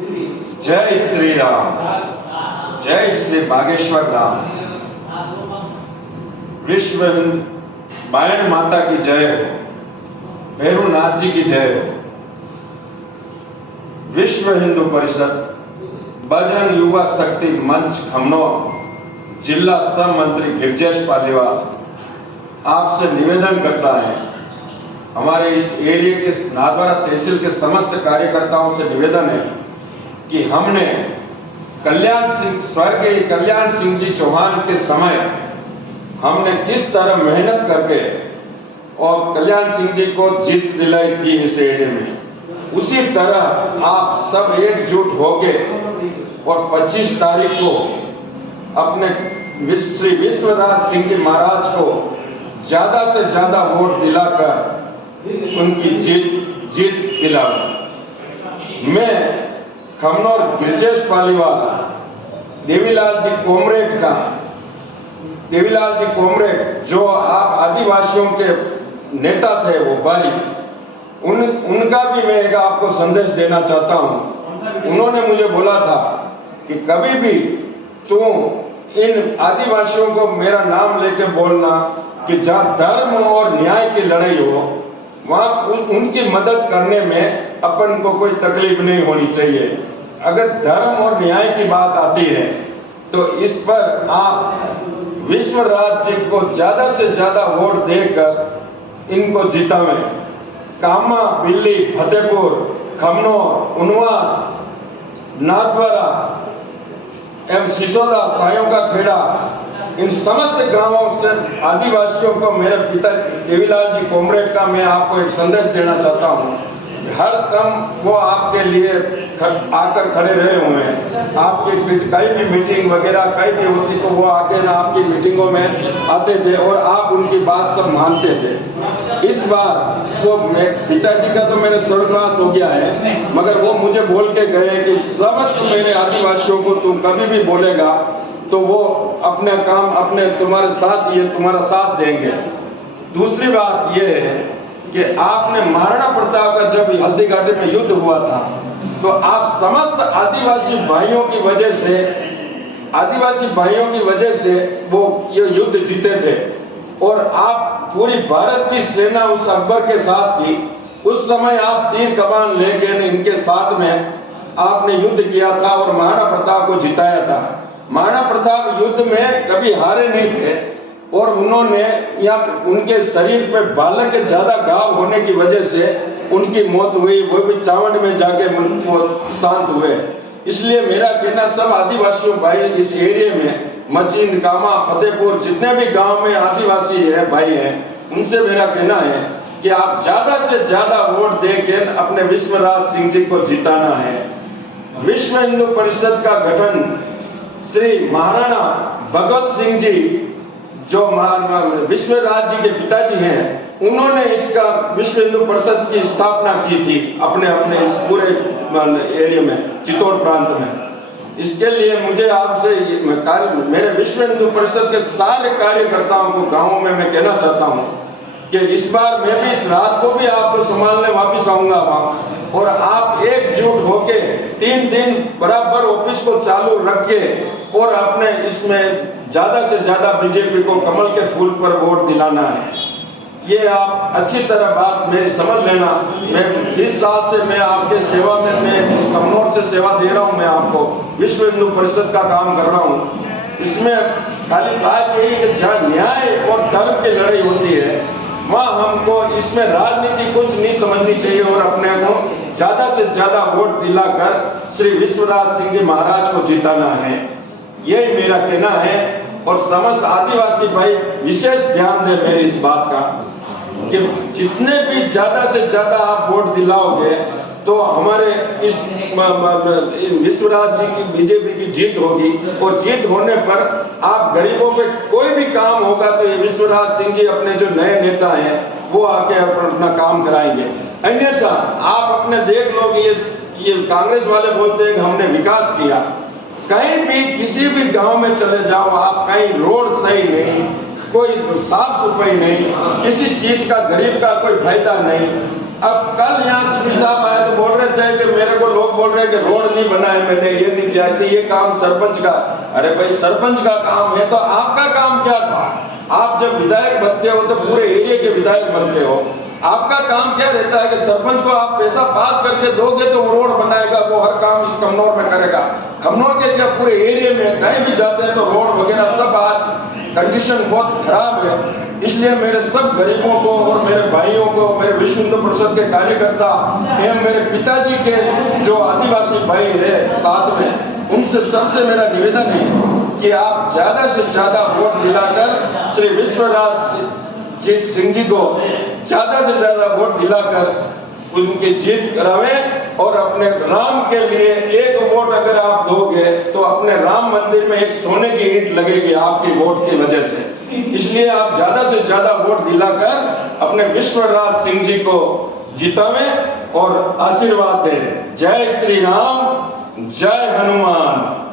जय श्री राम, जय श्री बागेश्वर धाम। विश्व बायन माता की जय हो, भैरवनाथ जी की जय हो। विश्व हिंदू परिषद बजरंग युवा शक्ति मंच खमनोर जिला सह मंत्री गिरजेश पालीवाल आपसे निवेदन करता है, हमारे इस एरिया के नाथद्वारा तहसील के समस्त कार्यकर्ताओं से निवेदन है कि हमने स्वर्गीय कल्याण सिंह जी चौहान के समय हमने किस तरह मेहनत करके और कल्याण सिंह जी को जीत दिलाई थी इस एरिया में, उसी तरह आप सब एकजुट होके और 25 तारीख को अपने श्री विश्वराज सिंह जी महाराज को ज्यादा से ज्यादा वोट दिलाकर उनकी जीत दिलाओ। मैं खमनोर गिरजेश पालीवाल देवीलाल जी कोमरेड जो आप आदिवासियों के नेता थे, वो बाली, उनका भी मैं एक आपको संदेश देना चाहता हूँ। उन्होंने मुझे बोला था कि कभी भी तुम इन आदिवासियों को मेरा नाम लेके बोलना कि जहाँ धर्म और न्याय की लड़ाई हो वहाँ उनकी मदद करने में अपन को कोई तकलीफ नहीं होनी चाहिए। अगर धर्म और न्याय की बात आती है तो इस पर आप विश्वराज जी को ज्यादा से ज्यादा वोट देकर इनको जितावें। कामा, बिल्ली, फतेहपुर, खमनोर, उनवास, नाथद्वारा एवं सिसोदा, सायों का खेड़ा, इन समस्त गांवों से आदिवासियों को मेरे पिता देवीलाल जी कोमरेड का मैं आपको एक संदेश देना चाहता हूँ। हर दम वो आपके लिए आकर खड़े रहे हुए हैं। आपकी कहीं भी मीटिंग वगैरह कहीं भी होती तो वो आके ना आपकी मीटिंगों में आते थे और आप उनकी बात सब मानते थे। इस बार वो पिताजी का तो मेरे स्वर्गवास हो गया है, मगर वो मुझे बोल के गए कि समस्त मेरे आदिवासियों को तुम कभी भी बोलेगा तो वो अपने काम अपने तुम्हारे साथ ये तुम्हारा साथ देंगे। दूसरी बात ये है कि आपने महाराणा प्रताप का जब हल्दीघाटी में युद्ध हुआ था तो आप समस्त आदिवासी भाइयों की वजह से वो ये युद्ध जीते थे और आप पूरी भारत की सेना उस अकबर के साथ थी। उस समय आप तीर कमान लेकर इनके साथ में आपने युद्ध किया था और महाराणा प्रताप को जिताया था। महाराणा प्रताप युद्ध में कभी हारे नहीं थे और उन्होंने उनके शरीर पे बालक के ज्यादा घाव होने की वजह से उनकी मौत हुई, वो भी चावंड में जाके वो शांत हुए। इसलिए मेरा कहना सब आदिवासियों भाई इस एरिया में मचींद, कामा, फतेहपुर जितने भी गांव में आदिवासी है भाई हैं, उनसे मेरा कहना है कि आप ज्यादा से ज्यादा वोट देकर अपने विश्वराज सिंह जी को जिताना है। विश्व हिंदू परिषद का गठन श्री महाराणा भगत सिंह जी जो विश्वराज जी के पिताजी हैं, उन्होंने इसका विश्व हिंदू परिषद की स्थापना की थी अपने इस पूरे एरिया में, चित्तौड़ प्रांत में। इसके लिए मुझे आपसे मेरे विश्व हिंदू परिषद के सारे कार्यकर्ताओं को गांवों में मैं कहना चाहता हूं कि इस बार मैं भी रात को भी आपको संभालने वापिस आऊंगा वहां, और आप एकजुट होके 3 दिन बराबर ऑफिस को चालू रख के और अपने इसमें ज्यादा से ज्यादा बीजेपी को कमल के फूल पर वोट दिलाना है। ये आप अच्छी तरह बात मेरी समझ लेना। मैं 20 साल से मैं आपके सेवा में, मैं इस खमनोर से सेवा दे रहा हूँ, मैं आपको विश्व हिंदू परिषद का काम कर रहा हूँ। इसमें खाली बात यही कि जहाँ न्याय और धर्म की लड़ाई होती है वहाँ हमको इसमें राजनीति कुछ नहीं समझनी चाहिए और अपने को ज्यादा से ज्यादा वोट दिलाकर श्री विश्वराज सिंह जी महाराज को जिताना है। यही मेरा कहना है और समस्त आदिवासी भाई विशेष ध्यान दें मेरी इस बात का कि जितने भी ज्यादा से ज्यादा आप वोट दिलाओगे तो हमारे इस विश्वराज जी की बीजेपी की जीत होगी और जीत होने पर आप गरीबों पे कोई भी काम होगा तो ये विश्वराज सिंह जी अपने जो नए नेता हैं वो आके अपना काम कराएंगे। अन्यथा आप अपने देख लो कि ये कांग्रेस वाले बोलते हैं कि हमने विकास किया, कहीं भी किसी भी गांव में चले जाओ आप, कहीं रोड सही नहीं, कोई साफ सफाई नहीं, किसी चीज का गरीब का कोई फायदा नहीं। अब कल यहाँ सीपी साहब आए तो बोल रहे थे कि मेरे को लोग बोल रहे हैं कि रोड नहीं बना है, मैंने ये नहीं किया, कि ये काम सरपंच का। अरे भाई सरपंच का काम है तो आपका काम क्या था? आप जब विधायक बनते हो तो पूरे एरिया के विधायक बनते हो, आपका काम क्या रहता है कि सरपंच को आप पैसा पास करके दोगे तो वो रोड बनाएगा, वो हर काम इस कमनौर में करेगा। कमनौर के क्या पूरे एरिया में कहीं भी जाते हैं तो रोड वगैरह सब आज कंडीशन बहुत खराब है। इसलिए मेरे सब गरीबों को और मेरे भाइयों को, मेरे विश्व हिंदू परिषद के कार्यकर्ता एवं मेरे पिताजी के जो आदिवासी भाई है साथ में, उनसे सबसे मेरा निवेदन है कि आप ज्यादा से ज्यादा वोट दिलाकर श्री विश्वराज सिंह जी को ज्यादा से ज्यादा वोट दिलाकर उनकी जीत करावें। और अपने राम के लिए एक वोट अगर आप दोगे तो अपने राम मंदिर में एक सोने की ईंट लगेगी आपकी वोट की वजह से। इसलिए आप ज्यादा से ज्यादा वोट दिलाकर अपने विश्वराज सिंह जी को जितावें और आशीर्वाद दें। जय श्री राम, जय हनुमान।